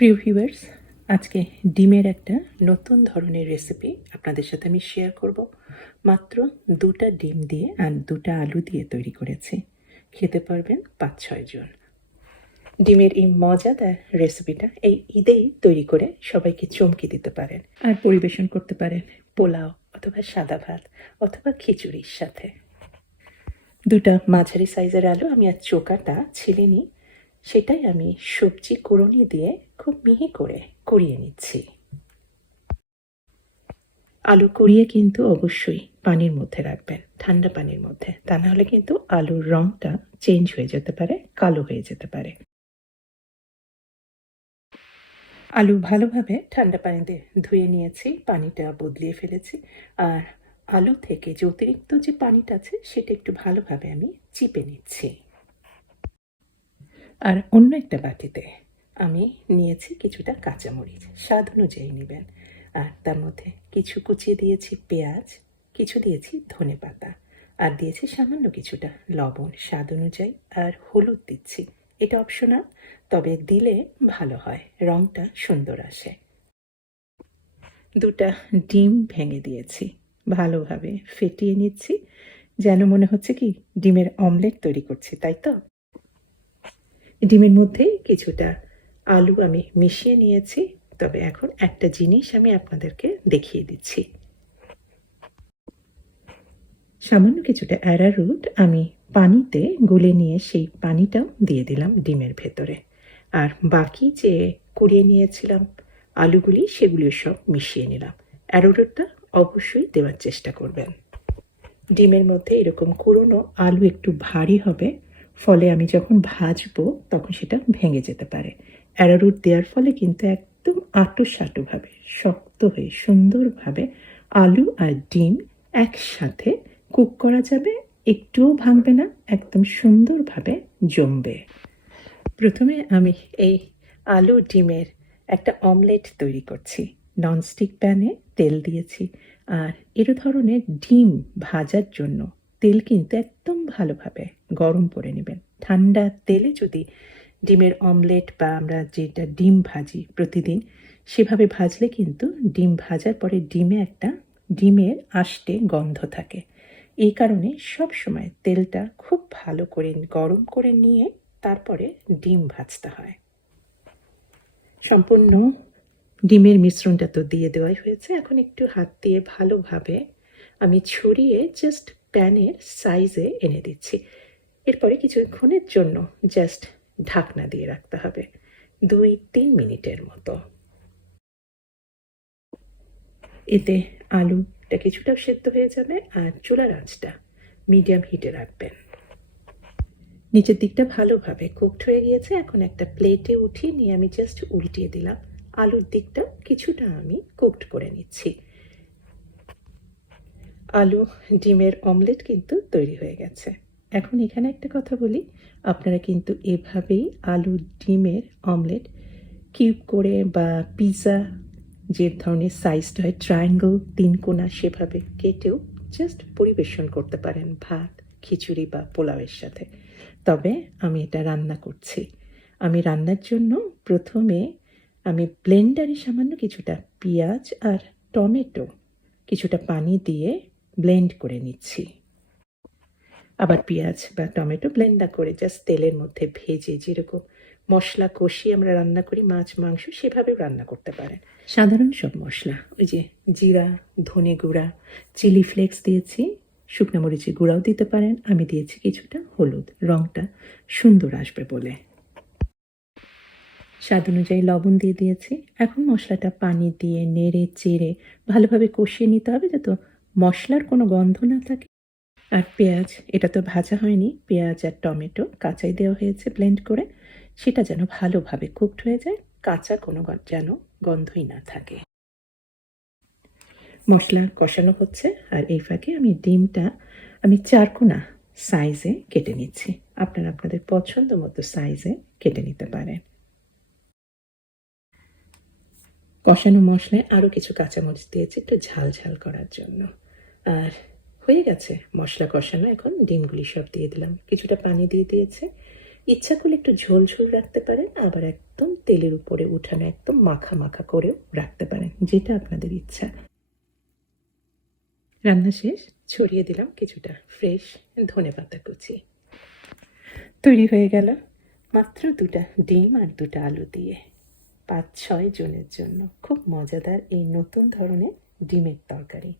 প্রিয় ভিউয়ার্স, আজকে ডিমের একটা নতুন ধরনের রেসিপি আপনাদের সাথে আমি শেয়ার করব। মাত্র 2টা ডিম দিয়ে আর 2টা আলু দিয়ে তৈরি করেছি। খেতে পারবেন 5-6 জন। ডিমের এই মজাদার রেসিপিটা এই ঈদেই তৈরি করে সবাইকে চমকে দিতে পারেন আর পরিবেশন করতে পারেন পোলাও অথবা সাদা ভাত অথবা খিচুড়ির সাথে। 2টা মাঝারি সাইজের আলু আমি আর চোকাটা ছিলে নিই, সেটাই আমি সবজি কুড়ুনি দিয়ে খুব মিহি করে কুড়িয়ে নিচ্ছি। আলু কুড়িয়ে কিন্তু অবশ্যই পানির মধ্যে রাখবেন, ঠান্ডা পানির মধ্যে, তা না হলে কিন্তু আলুর রংটা চেঞ্জ হয়ে যেতে পারে, কালো হয়ে যেতে পারে। আলু ভালোভাবে ঠান্ডা পানিতে ধুয়ে নিয়েছি, পানিটা বদলিয়ে ফেলেছি। আর আলু থেকে যে অতিরিক্ত যে পানিটা আছে সেটা একটু ভালোভাবে আমি চিপে নিচ্ছি। আর অন্য একটা বাটিতে আমি নিয়েছি কিছুটা কাঁচামরিচ, স্বাদ অনুযায়ী নেবেন। আর তার মধ্যে কিছু কুচিয়ে দিয়েছি পেঁয়াজ, কিছু দিয়েছি ধনেপাতা, আর দিয়েছি সামান্য কিছুটা লবণ স্বাদ অনুযায়ী, আর হলুদ দিচ্ছি। এটা অপশনাল, তবে দিলে ভালো হয়, রংটা সুন্দর আসে। 2টা ডিম ভেঙে দিয়েছি, ভালোভাবে ফেটিয়ে নিচ্ছি, যেন মনে হচ্ছে কি ডিমের অমলেট তৈরি করছি, তাই তো। ডিমের মধ্যে কিছুটা আলু আমি মিশিয়ে নিয়েছি, তবে এখন একটা জিনিস আমি আপনাদেরকে দেখিয়ে দিচ্ছি। সামান্য কিছুটা অ্যারারুট আমি পানিতে গুলে নিয়ে সেই পানিটাও দিয়ে দিলাম ডিমের ভেতরে। আর বাকি যে কুড়িয়ে নিয়েছিলাম আলুগুলি, সেগুলিও সব মিশিয়ে নিলাম। অ্যারারুটটা অবশ্যই দেওয়ার চেষ্টা করবেন। ডিমের মধ্যে এরকম কুড়োনো আলু একটু ভারী হবে, ফলে আমি যখন ভাজবো তখন সেটা ভেঙে যেতে পারে। অ্যারারুট দেওয়ার ফলে কিন্তু একদম আঁটো-সাঁটোভাবে শক্ত হয়ে সুন্দরভাবে আলু আর ডিম একসাথে কুক করা যাবে, একটুও ভাঙবে না, একদম সুন্দরভাবে জমবে। প্রথমে আমি এই আলু ডিমের একটা অমলেট তৈরি করছি। ননস্টিক প্যানে তেল দিয়েছি, আর এর ধরনের ডিম ভাজার জন্য তেল কিন্তু একদম ভালোভাবে গরম করে নেবেন। ঠান্ডা তেলে যদি ডিমের অমলেট বা আমরা যেটা ডিম ভাজি প্রতিদিন, সেভাবে ভাজলে কিন্তু ডিম ভাজার পরে ডিমে একটা ডিমের আষ্টে গন্ধ থাকে। এই কারণে সব সময় তেলটা খুব ভালো করে গরম করে নিয়ে তারপরে ডিম ভাজতে হয়। সম্পূর্ণ ডিমের মিশ্রণটা তো দিয়ে দেওয়াই হয়েছে, এখন একটু হাত দিয়ে ভালোভাবে আমি ছড়িয়ে জাস্ট প্যানের সাইজে এনে দিচ্ছি। এরপরে কিছুক্ষণের জন্য জাস্ট ঢাকনা দিয়ে রাখতে হবে, 2-3 মিনিটের মতো। এতে আলুটা কিছুটা সেদ্ধ হয়ে যাবে, আর চুলার আঁচটা মিডিয়াম হিটে রাখবেন। নিচের দিকটা ভালোভাবে কুকড হয়ে গিয়েছে, এখন একটা প্লেটে উঠিয়ে নিয়ে আমি জাস্ট উল্টিয়ে দিলাম। আলুর দিকটা কিছুটা আমি কুকড করে নিচ্ছি। আলু ডিমের অমলেট কিন্তু তৈরি হয়ে গেছে। এখন এখানে একটা কথা বলি, আপনারা কিন্তু এভাবেই আলু ডিমের অমলেট কিউব করে বা পিৎজা যে ধরনের সাইজটা হয় ট্রায়াঙ্গল 3 কোণা, সেভাবে কেটেও জাস্ট পরিবেশন করতে পারেন ভাত, খিচুড়ি বা পোলাওয়ের সাথে। তবে আমি এটা রান্না করছি। আমি রান্নার জন্য প্রথমে আমি ব্লেন্ডারে সামান্য কিছুটা পেঁয়াজ আর টমেটো কিছুটা পানি দিয়ে ব্লেন্ড করে নিচ্ছি। আবার পেঁয়াজ বা টমেটো ব্লেন্ড না করে জাস্ট তেলের মধ্যে ভেজে, যেরকম মশলা কষিয়ে আমরা রান্না করি মাছ মাংস, সেভাবেও রান্না করতে পারেন। সাধারণ সব মশলা, ওই যে জিরা, ধনে গুঁড়া, চিলি ফ্লেক্স দিয়েছি, শুকনো মরিচের গুঁড়াও দিতে পারেন, আমি দিয়েছি কিছুটা হলুদ, রংটা সুন্দর আসবে বলে। স্বাদ অনুযায়ী লবণ দিয়ে দিয়েছি। এখন মশলাটা পানি দিয়ে নেড়ে চেড়ে ভালোভাবে কষিয়ে নিতে হবে, যাতে মশলার কোনো গন্ধ না থাকে। আর পেঁয়াজ, এটা তো ভাজা হয়নি, পেঁয়াজ আর টমেটো কাঁচাই দেওয়া হয়েছে ব্লেন্ড করে, সেটা যেন ভালোভাবে কুকড হয়ে যায়, কাঁচা কোনো যেন গন্ধই না থাকে। মশলা কষানো হচ্ছে, আর এই ফাঁকে আমি ডিমটা 4 কোণা সাইজে কেটে নিচ্ছি। আপনারা আপনাদের পছন্দ মতো সাইজে কেটে নিতে পারেন। কষানো মশলায় আরও কিছু কাঁচামরিচ দিয়েছি একটু ঝাল ঝাল করার জন্য। আর হয়ে গেছে মশলা কষানো, এখন ডিমগুলি সব দিয়ে দিলাম, কিছুটা পানি দিয়ে দিয়েছে। ইচ্ছা করলে একটু ঝোল ঝোল রাখতে পারেন, আবার একদম তেলের উপরে উঠানো একদম মাখা মাখা করেও রাখতে পারেন, যেটা আপনাদের ইচ্ছা। রান্না শেষ, ছড়িয়ে দিলাম কিছুটা ফ্রেশ ধনেপাতা কুচি। তৈরি হয়ে গেল মাত্র 2টা ডিম আর 2টা আলু দিয়ে 5-6 জনের জন্য খুব মজাদার এই নতুন ধরনের ডিমের তরকারি।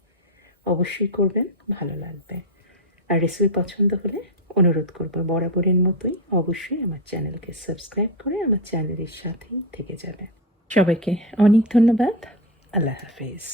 অবশ্যই করবেন, ভালো লাগবে। আর রেসিপি পছন্দ হলে অনুরোধ করব বরাবরের মতোই অবশ্যই আমার চ্যানেলকে সাবস্ক্রাইব করে আমার চ্যানেলের সাথেই থেকে যাবেন। সবাইকে অনেক ধন্যবাদ। আল্লাহ হাফেজ।